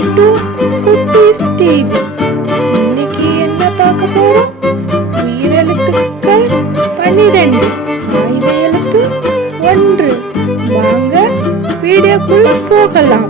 Welcome to குட்டீஸ் TV இன்னைக்கு என்ன பார்க்க போறோம்? உயிரெழுத்துக்கள் பன்னிரெண்டு ஆயுத எழுத்து ஒன்று. வாங்க வீடியோக்குள்ள போகலாம்.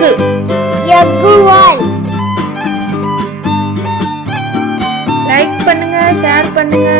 அக்கு எக்குவால் லைக் பண்ணுங்க ஷேர் பண்ணுங்க